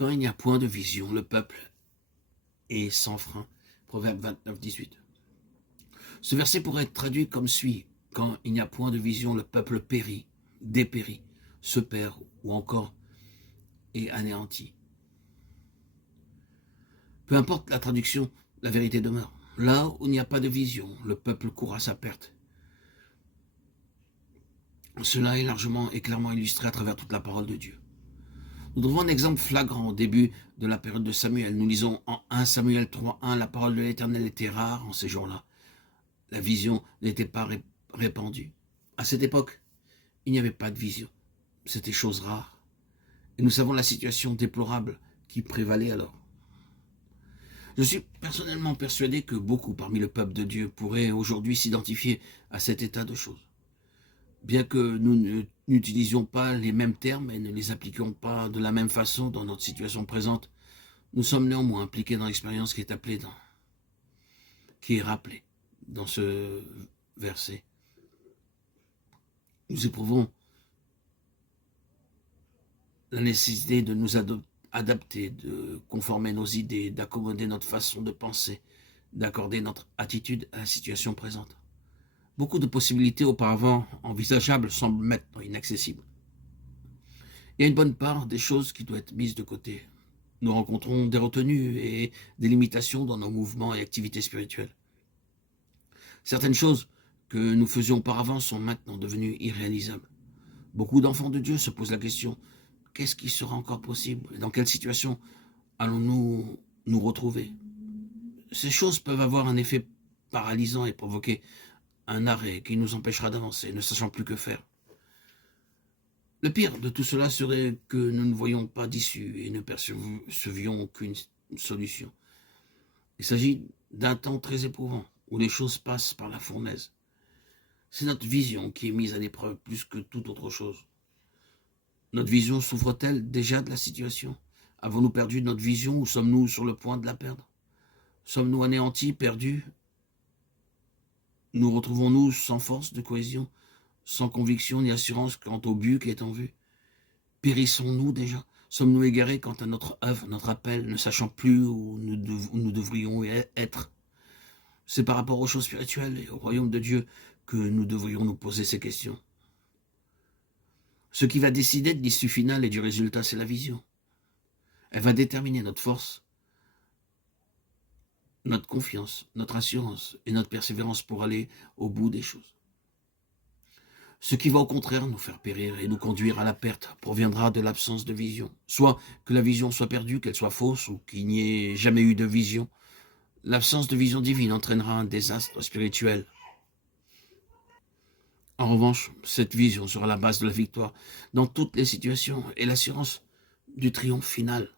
Quand il n'y a point de vision, le peuple est sans frein. Proverbe 29, 18. Ce verset pourrait être traduit comme suit. Quand il n'y a point de vision, le peuple périt, dépérit, se perd ou encore est anéanti. Peu importe la traduction, la vérité demeure. Là où il n'y a pas de vision, le peuple court à sa perte. Cela est largement et clairement illustré à travers toute la parole de Dieu. Nous trouvons un exemple flagrant au début de la période de Samuel. Nous lisons en 1 Samuel 3:1, la parole de l'Éternel était rare en ces jours-là. La vision n'était pas répandue. À cette époque, il n'y avait pas de vision. C'était chose rare. Et nous savons la situation déplorable qui prévalait alors. Je suis personnellement persuadé que beaucoup parmi le peuple de Dieu pourraient aujourd'hui s'identifier à cet état de choses. Bien que nous n'utilisions pas les mêmes termes et ne les appliquions pas de la même façon dans notre situation présente, nous sommes néanmoins impliqués dans l'expérience qui est rappelée dans ce verset. Nous éprouvons la nécessité de nous adapter, de conformer nos idées, d'accommoder notre façon de penser, d'accorder notre attitude à la situation présente. Beaucoup de possibilités auparavant envisageables semblent maintenant inaccessibles. Il y a une bonne part des choses qui doivent être mises de côté. Nous rencontrons des retenues et des limitations dans nos mouvements et activités spirituelles. Certaines choses que nous faisions auparavant sont maintenant devenues irréalisables. Beaucoup d'enfants de Dieu se posent la question, qu'est-ce qui sera encore possible? Et dans quelle situation allons-nous nous retrouver? Ces choses peuvent avoir un effet paralysant et provoquer un arrêt qui nous empêchera d'avancer, ne sachant plus que faire. Le pire de tout cela serait que nous ne voyions pas d'issue et ne percevions aucune solution. Il s'agit d'un temps très éprouvant, où les choses passent par la fournaise. C'est notre vision qui est mise à l'épreuve plus que toute autre chose. Notre vision souffre-t-elle déjà de la situation? Avons-nous perdu notre vision ou sommes-nous sur le point de la perdre? Sommes-nous anéantis, perdus? Nous retrouvons-nous sans force de cohésion, sans conviction ni assurance quant au but qui est en vue? Périssons-nous déjà? Sommes-nous égarés quant à notre œuvre, notre appel, ne sachant plus où nous devrions être? C'est par rapport aux choses spirituelles et au royaume de Dieu que nous devrions nous poser ces questions. Ce qui va décider de l'issue finale et du résultat, c'est la vision. Elle va déterminer notre force, notre confiance, notre assurance et notre persévérance pour aller au bout des choses. Ce qui va au contraire nous faire périr et nous conduire à la perte proviendra de l'absence de vision. Soit que la vision soit perdue, qu'elle soit fausse ou qu'il n'y ait jamais eu de vision. L'absence de vision divine entraînera un désastre spirituel. En revanche, cette vision sera la base de la victoire dans toutes les situations et l'assurance du triomphe final.